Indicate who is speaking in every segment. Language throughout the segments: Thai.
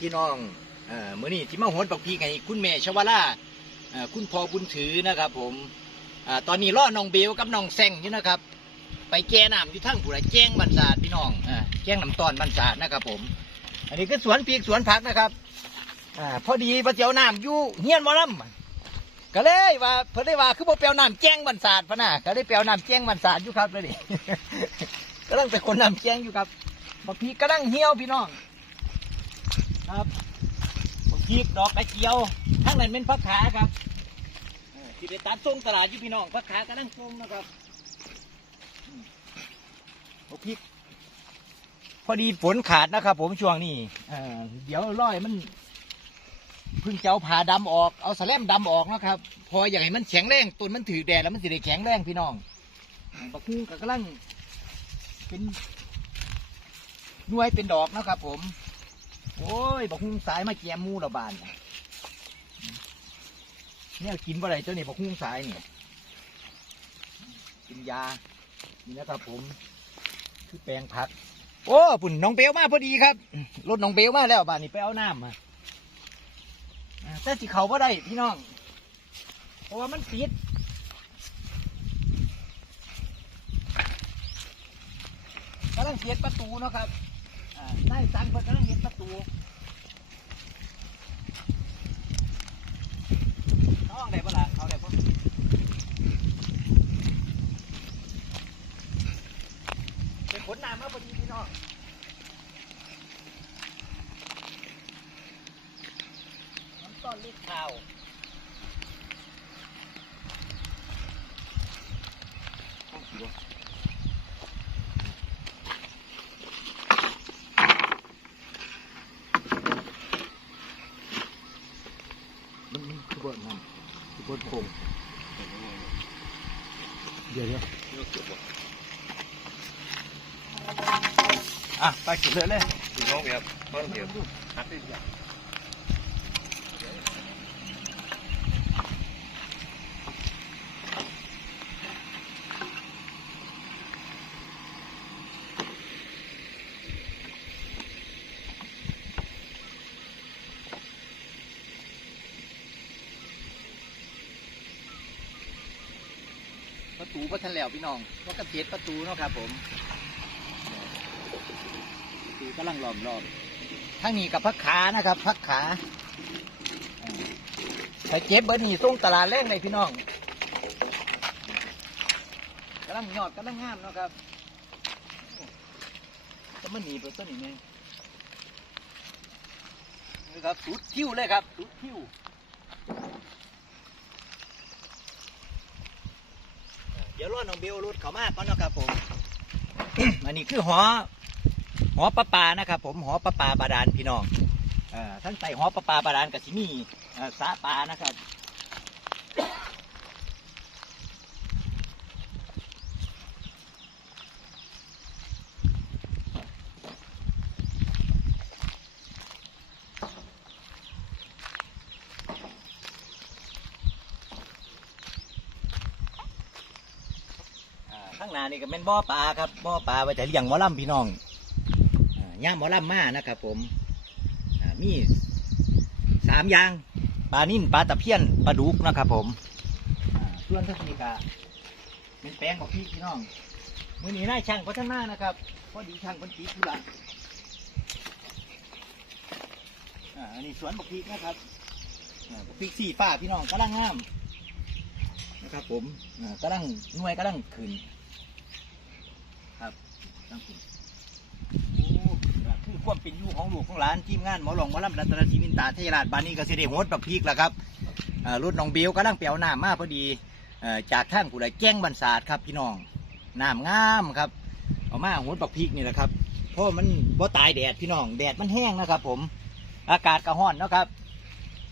Speaker 1: พี่น้องเอ่อมื้อนี้ที่มาโหนบักพีไงคุณแม่ชวลาเอ่อคุณพ่อบุญถือนะครับ ผมอ่าตอนนี้รอน้องเบลกับน้องแซงอยู่นะครับ ไปแก้น้ำอยู่ทั้งผู้ใดแจ้งบรรษาพี่น้องอ่าแจ้งน้ำตอนบรรษานะครับ ผม อันนี้คือสวนปีกสวนผักนะครับอ่าพอดีพระเจ้าน้ำอยู่เฮียนมอลำก็เลยว่าเพิ่นได้ว่าคือบ่เปียวน้ำแจ้งบรรษาทพะนะก็เลยเปียวน้ำแจ้งบรรษาอยู่ครับเลยนี่ กำลังไปคนน้ำแจ้งอยู่ครับบักพีกำลังเหี่ยวพี่น้อง ครับบักพีกดอกกระเจียวข้างนั้นเป็นพักขาครับที่ไปตัดส่งตลาดอยู่พี่น้องพักขากำลังส่งนะครับอืมบักพีกพอดีฝนขาดนะครับ ผมช่วงนี้เดี๋ยวร้อยมันพิ่งเจะเอาผ่าดำออกเอาสแลมดำออกนะครับ พออยากให้มันแข็งแรงต้นมันถือแดดแล้วมันสิได้แข็งแรงพี่น้องบักฮูก็กำลังเป็นน่วยเป็นดอกนะครับ ผม โอ้ยบอกหุ้งสายมาแจมมูระบานน่เนี่ยกินอะไรเจ้านี่บอกหุ้งสายเนี่ยกินยานี่นะครับผมคือแปลงผัก โอ้ปุ่นน้องเบลมาพอดีครับรถน้องเบลมาแล้วบ้านนี้ไปเอาน้ำมาแต่สิเขาว่ได้พี่น้อง เพราะว่ามันปิดกำลังเสียดประตูเนาะครับอ่านายสังเพิ่นกำลังเห็น ประตูน้องได้ปะล่ะเขาได้ปะเป็นขนน้ำมาพอดีพี่น้องน้ำต้นเล็กข่าวต้องขี่รถ มันมันคือบนนั่นคือบนโคงเดี๋ยวเดี๋ยว อะไปเก็บเลยเลย
Speaker 2: คุณน้องครับต้นเดียวหักได้ยัง
Speaker 1: ประตูพัทันแล้วพี่น้องว่ากระเทียดประตูเนาะครับผม กำลังล้อมรอบทั้งนี้กับพักขานะครับพักขาอ่าถ้าเจ็บเบิร์นี่ส่งตลาดแรงเลยพี่น้องกำลังยอดกำลังงามเนาะครับจะมันหนีไปต้นนี้ไงนี่ครับสุดคิ้วเลยครับสุดคิ้วเดี๋ยวรอน้องเบลรุดเขามาก่อนนะครับผม อันนี้คือหอ หอประปานะครับผมหอประปาบาดาลพี่น้องอ่อทั้งใส่หอประปาบาดาลกับสิมีเอ่สาปานะครับข้างหน้านี่ก็เป็นบ่อปลาครับบ่อปลาไว้จะเลี้ยงหมอล่ำพี่น้อง ย่ามหมอลำมานะครับผมมีสามอย่างปลานิ่นปลาตะเพียนปลาดุกนะครับผมส่วนเทคนิคอะเป็นแปลงของพี่พี่น้องมือนี้นายช่างพัฒนานะครับพอดีช่างคนตีธุระอ่าอันนี้สวนบักพริกนะครับบักพริกสีฟ้าพี่น้องกำลังงามนะครับ ผมกำลังน่วยกำลังขึ้นครับกำลังขึ้น ความเป็นอยู่ของลูกของหลานทีมงานหมอหลงหมอลำรัตนทีมินตาเทยราชบานนี้ก็สิได้โหดปักพีกแล้วครับอ่ารถน้องเบลกำลังเปียวน้ำมาพอดีเอ่อจากทางผู้ใดแก้งบันสาดครับพี่น้องน้ำงามครับเอามาโหดปักพีกนี่แหละครับเพราะมันบ่ตายแดดพี่น้องแดดมันแห้งนะครับ ผม อากาศก็ร้อนเนาะครับ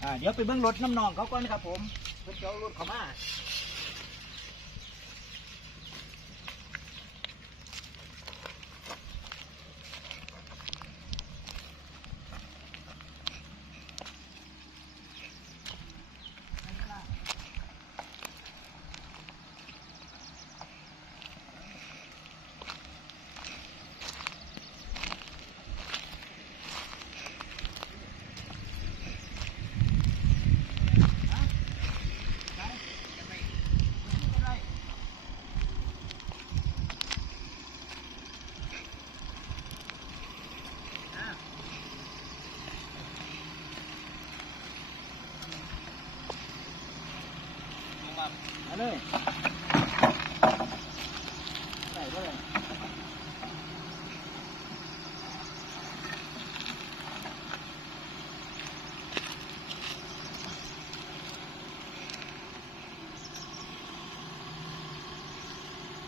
Speaker 1: อ่าเดี๋ยวไปเบิ้งรถน้ำนองเขาก่อนนะครับผมเพื่อจะเอารถเขามา เลยใส่ก็เลย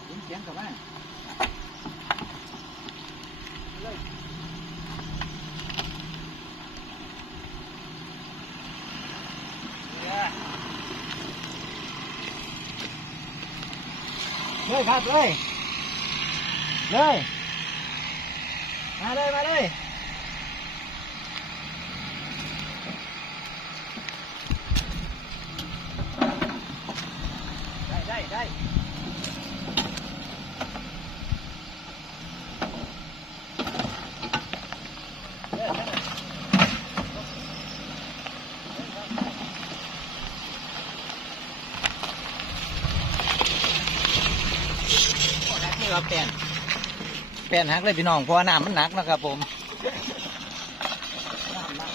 Speaker 1: ยิงเสียงกับมา เลยครับเลยเลยมาเลยมาเลย ได้ได้ได้เออได้โอ้หักนี่ครับแปน แปนหักเลยพี่น้องเพราะว่าน้ำมันหนักนะครับผมน้ำหนัก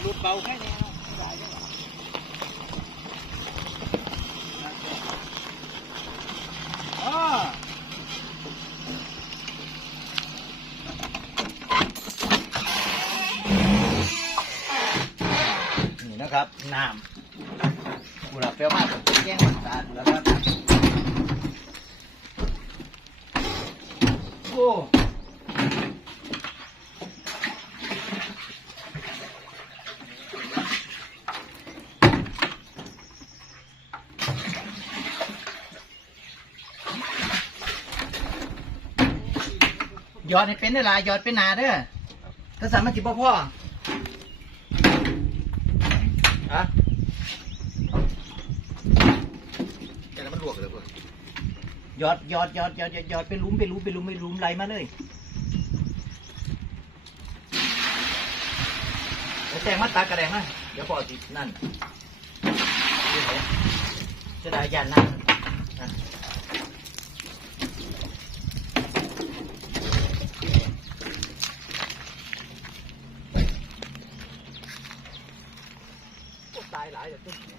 Speaker 1: หลุดเบาแค่นี้ ครับน้ำกูรับเปรี้ยวมากผมแกงมันสะอาดอยู่แล้วครับโอ้หยอดให้เป็นเด้อล่ะหยอดเป็นหนาเด้อถ้าสามมันจิบ่พ่อ ฮะแกแล้วมันลวกเลยเพื่อน ยอดยอดยอดยอดยอดยอดไปลุมไปลุมไปลุมไปลุมไรมาเลยแล้วแตงมัดตากระแดงมาเดี๋ยวพอจินั่นนี่ไหนจะได้ยันนั่นนั่นโอ้ตายหลายเดี๋ยวต้นนี้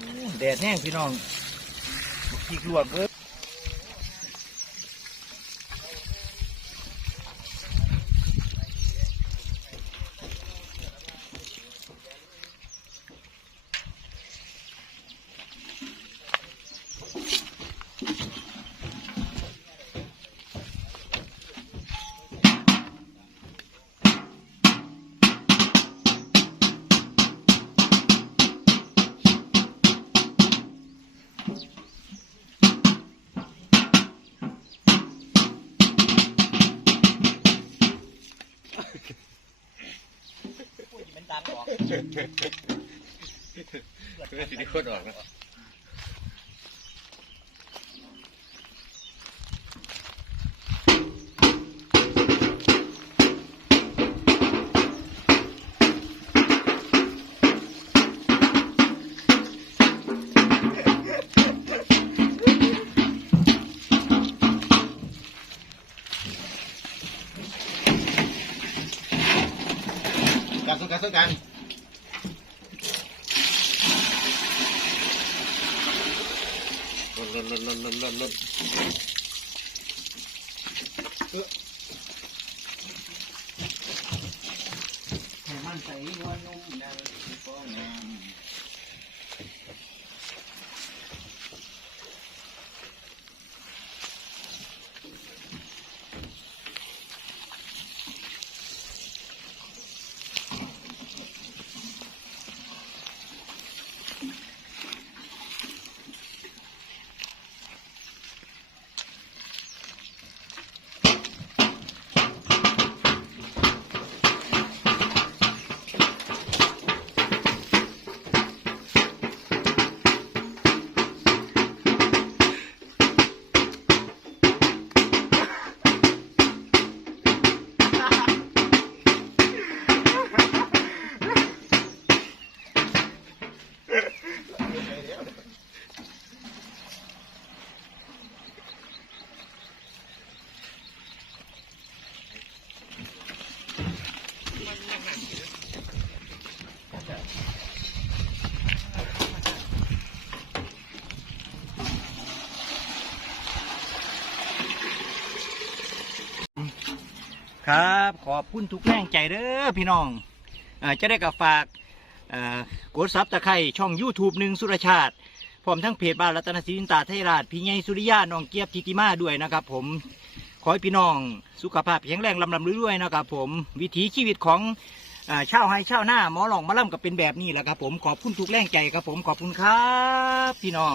Speaker 1: อู้แดดแห้งพี่น้องบักพริกลวกเบ้อ ดังออก
Speaker 2: เพื่อสิที่โคตรออกนะ
Speaker 1: การ สู้กันสู้กั ครับ ขอบคุณทุกแรงใจเด้อพี่น้องอจะได้กับฝากกดซับตะไคร่ช่อง YouTube หนึ่งสุรชาติพร้อมทั้งเพจบ้านรัตนศิลินตาไทยราชพี่ใหญ่สุริยาน้องเกียบทิติมาด้วยนะครับผมขอให้พี่น้องสุขภาพแข็งแรงลำลำเรื่อยๆนะครับผมวิถีชีวิตของอ่าชาวไฮชาหน้าหมอหลองมาล่ำกับเป็นแบบนี้แหละครับผมขอบคุณทุกแรงใจครับผมขอบคุณครับ พี่น้อง